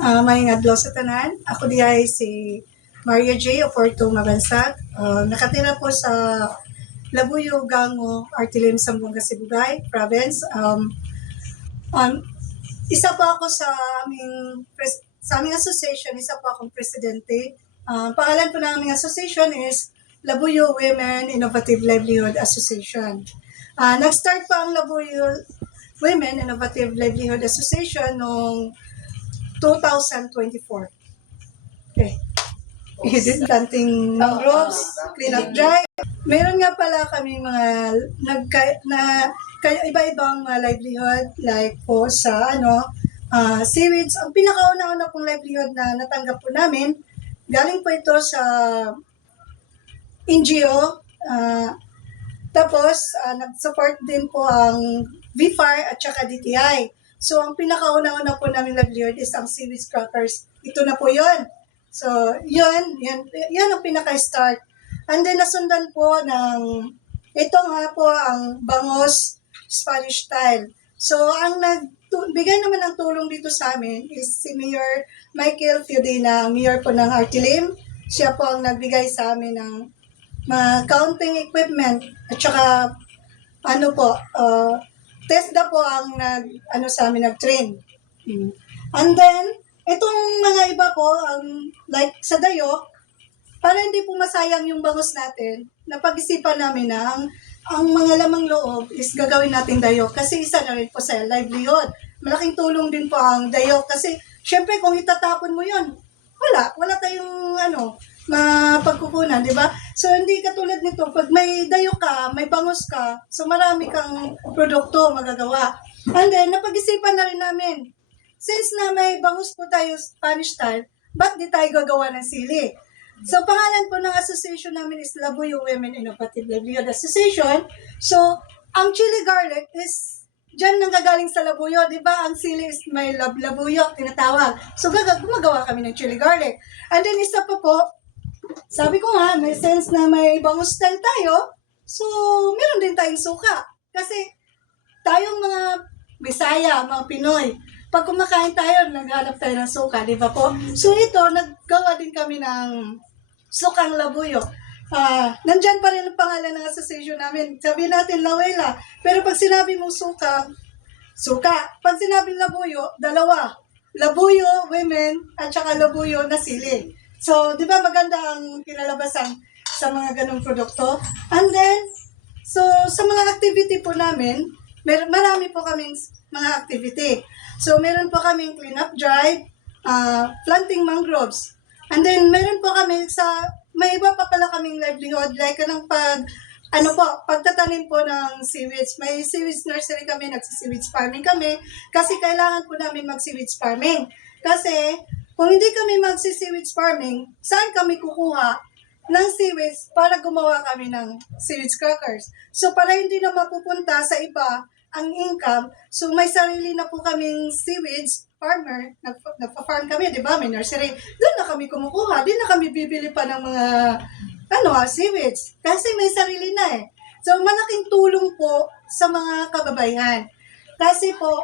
May adlaw sa tanan. Ako di ay si Maria J. Oporto Mabansag. Nakatira po sa Labuyo, Gango, Artilim, Sambunga, Sibugay, Province. Um, Isa po ako sa aming association, isa po akong presidente. Pangalan po ng aming association is Labuyo Women Innovative Livelihood Association. Nag-start po ang Labuyo Women Innovative Livelihood Association noong 2024. Okay. Planting mangroves, clean up drive. Meron nga pala kami mga iba-ibang livelihood like po sa seaweeds. Ang pinakauna-una pong livelihood na natanggap po namin, galing po ito sa NGO. Tapos, nag-support din po ang VFAR at saka DTI. So, ang pinakauna-una po namin livelihood is ang seaweed crackers. Ito na po yon. So, yan ang pinaka-start. And then, nasundan po ng, ito nga po ang bangos Spanish style. So, ang nagbigay naman ng tulong dito sa amin is si Mayor Michael Fiodina, Mayor po ng Artilim. Siya po ang nagbigay sa amin ng mga counting equipment at saka TESDA po ang sa amin nag-train. And then, itong mga iba po, like sa dayo, para hindi po masayang yung bangus natin, napag-isipan namin na ang mga lamang loob is gagawin natin dayo kasi isa na rin po sa livelihood. Malaking tulong din po ang dayo kasi syempre kung itatapon mo yun, wala tayong mapagkukunan, di ba? So, hindi katulad nito, pag may dayo ka, may bangus ka, so marami kang produkto magagawa. And then, napag-isipan na rin namin, since na may bangus po tayo Spanish style, ba't di tayo gagawa ng sili? So, pangalan po ng association namin is Labuyo Women Innovative Livelihood Association. So, ang chili garlic is diyan nang gagaling sa labuyo, di ba? Ang sili is may labuyo, tinatawag. So, gumagawa kami ng chili garlic. And then, isa pa po, sabi ko nga, may sense na may bangus style tayo, so, meron din tayong suka. Kasi, tayong mga Bisaya, mga Pinoy, pag kumakain tayo, naghanap tayo ng suka, di ba po? So, ito, naggawa din kami ng sukang labuyo. Nandyan pa rin ang pangalan ng association namin. Sabi natin, Lawela. Pero pag sinabi mong suka. Pag sinabing labuyo, dalawa. Labuyo, women, at saka labuyo na sili. So, di ba maganda ang kinalabasan sa mga ganong produkto? And then, so, sa mga activity po namin, marami po kaming mga activity. So, meron po kaming clean-up drive, planting mangroves. And then, meron po kami may iba pa pala kaming livelihood, like pagtatanim po ng seaweeds. May seaweeds nursery kami, nagsi-seaweeds farming kami, kasi kailangan po namin mag-seaweeds farming. Kasi, kung hindi kami magsi-seaweeds farming, saan kami kukuha ng seaweeds para gumawa kami ng seaweeds crackers? So, para hindi na mapupunta sa iba ang income, so may sarili na po kaming seaweeds farmer, nagpa-farm kami, di ba? May nursery. Doon na kami kumukuha. Di na kami bibili pa ng mga seaweeds. Kasi may sarili na eh. So, malaking tulong po sa mga kababaihan. Kasi po,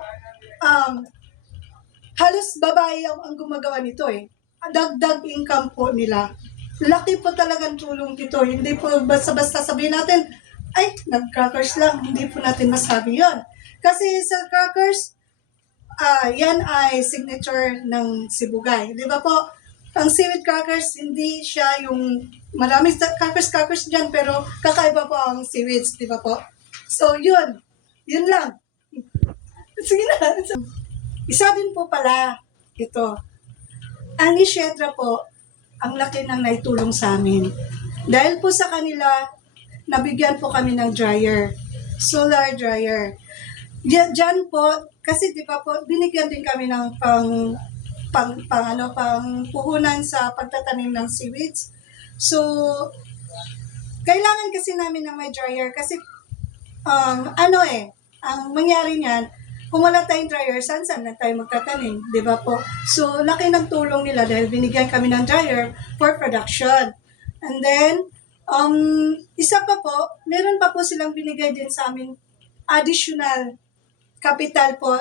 halos babae ang gumagawa nito eh. Dagdag income po nila. Laki po talagang tulong dito. Hindi po basta-basta sabihin natin, ay, nag-crackers lang. Hindi po natin masabi yon. Kasi sa crackers, yan ay signature ng Sibugay. Di ba po? Ang seaweed crackers, hindi siya yung maraming crackers dyan, pero kakaiba po ang seaweeds. Di ba po? So, yun. Yun lang. Sige na. Isa din po pala ito. Ang Isyetra po, ang laki ng naitulong sa amin. Dahil po sa kanila, nabigyan po kami ng dryer. Solar dryer. Diyan po, kasi di ba po, binigyan din kami ng pang puhunan sa pagtatanim ng seaweeds. So, kailangan kasi namin ng may dryer kasi ang mangyari niyan, kung wala tayong dryer, saan na tayo magtatanim, di ba po? So, laki ng tulong nila dahil binigyan kami ng dryer for production. And then, isa pa po, meron pa po silang binigay din sa amin additional capital po.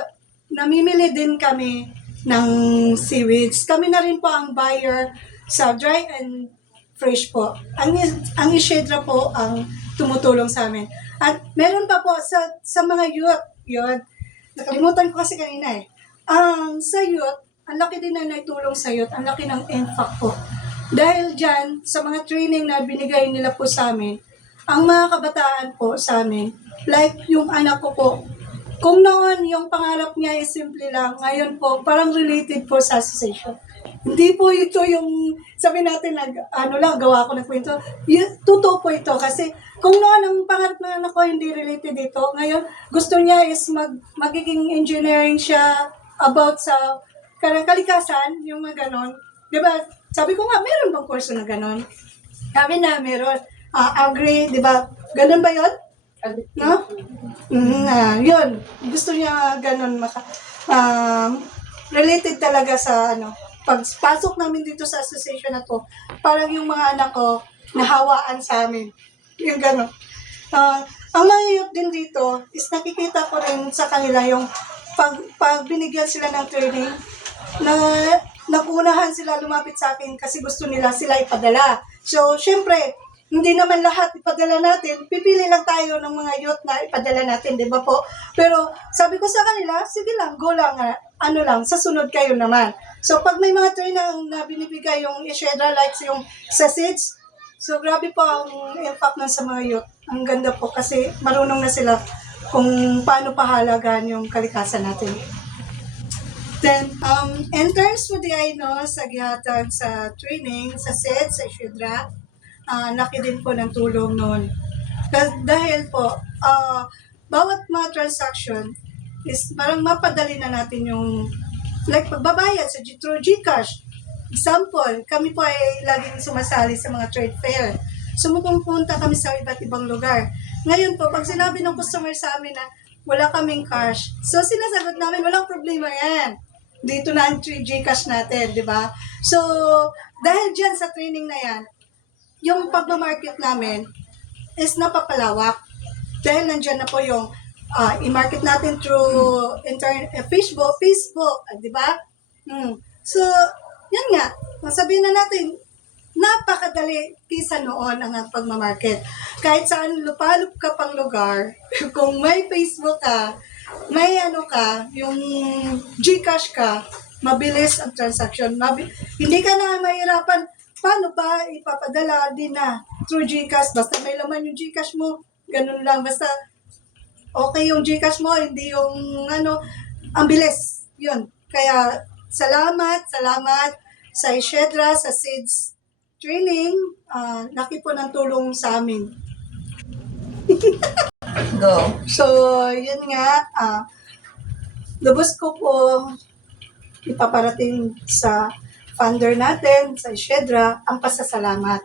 Namimili din kami ng seaweeds. Kami na rin po ang buyer sa dry and fresh po. Ang Isyedra po ang tumutulong sa amin. At meron pa po sa mga youth, yun, nakalimutan ko kasi kanina eh. Sa youth, ang laki din na naitulong sa youth, ang laki ng impact po. Dahil dyan, sa mga training na binigay nila po sa amin, ang mga kabataan po sa amin, like yung anak ko po, kung noon yung pangarap niya ay simple lang, ngayon po parang related po sa association. Hindi po ito yung sabi natin ano lang, gawa ko ng kwento. Totoo po ito kasi kung noon ang pangarap ng anak ko hindi related dito, ngayon gusto niya is magiging engineering siya about sa kalikasan, yung mga ganon. Diba? Sabi ko nga, meron bang kurso na ganon? Sabi na, meron. Agri, di ba? Ganon ba yun? No? Yun. Gusto niya ganun related talaga sa ano. Pagpasok namin dito sa association na to, parang yung mga anak ko nahawaan sa amin. Yung ganun. Ang mga youth din dito is nakikita ko rin sa kanila yung pag binigyan sila ng training na nagunahan sila lumapit sa akin kasi gusto nila sila ipadala. So, syempre, hindi naman lahat ipadala natin. Pipili lang tayo ng mga youth na ipadala natin, di ba po? Pero sabi ko sa kanila, sige lang, go lang, ano lang, sa sunod kayo naman. So pag may mga training na binibigay yung Isyedra, like yung sa seeds, so grabe po ang impact nun sa mga youth. Ang ganda po kasi marunong na sila kung paano pahalagaan yung kalikasan natin. Then, in terms with the sa gihatag sa training, sa SED, sa Isyedra, laki din po ng tulong noon. Dahil po, bawat mga transaction is parang mapadali na natin yung like pagbabayad sa through GCash. Example, kami po ay laging sumasali sa mga trade fair. Sumupunta kami sa iba't ibang lugar. Ngayon po, pag sinabi ng customer sa amin na wala kaming cash, so sinasagot namin, walang problema yan. Dito na ang GCash natin, di ba? So, dahil dyan sa training na yan, yung pagmamarket namin is napapalawak. Dahil nandyan na po yung i-market natin through Facebook, di ba? So, yan nga, masabihin na natin, napakadali kisa noon ang pagmamarket. Kahit saan lupalop ka pang lugar, kung may Facebook ka, may ano ka, yung GCash ka, mabilis ang transaction. Hindi ka na mahirapan. Paano ba ipapadala din na through GCash? Basta may laman yung GCash mo, ganun lang. Basta okay yung GCash mo, hindi yung ano, ang bilis. Yun. Kaya salamat sa Isyedra, sa SEEDS training. Laki po ng tulong sa amin. Go. So, yun nga, lubos ko po ipaparating sa founder natin, sa Isyedra, ang pasasalamat.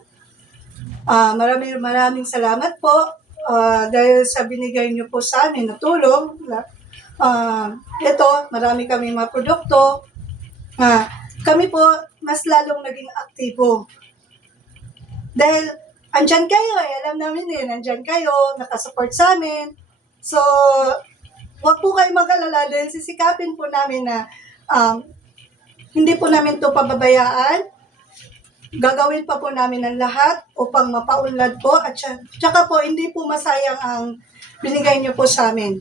Maraming salamat po dahil sa binigay niyo po sa amin na tulong. Ito, marami kami mga produkto. Kami po mas lalong naging aktibo. Dahil andyan kayo alam namin andyan kayo, nakasupport sa amin. So, wag po kayo mag-alala dahil sisikapin po namin na hindi po namin to pababayaan. Gagawin pa po namin ang lahat upang mapaunlad po at tsaka po hindi po masayang ang binigay niyo po sa amin.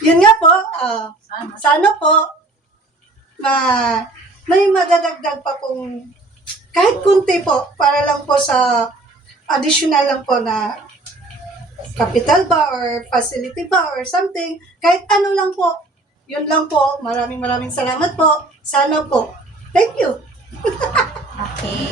Yun nga po, sana po may madadagdag pa pong kahit kunti po para lang po sa additional lang po na capital ba or facility ba or something, kahit ano lang po. Yun lang po. Maraming salamat po. Sana po. Thank you. Okay.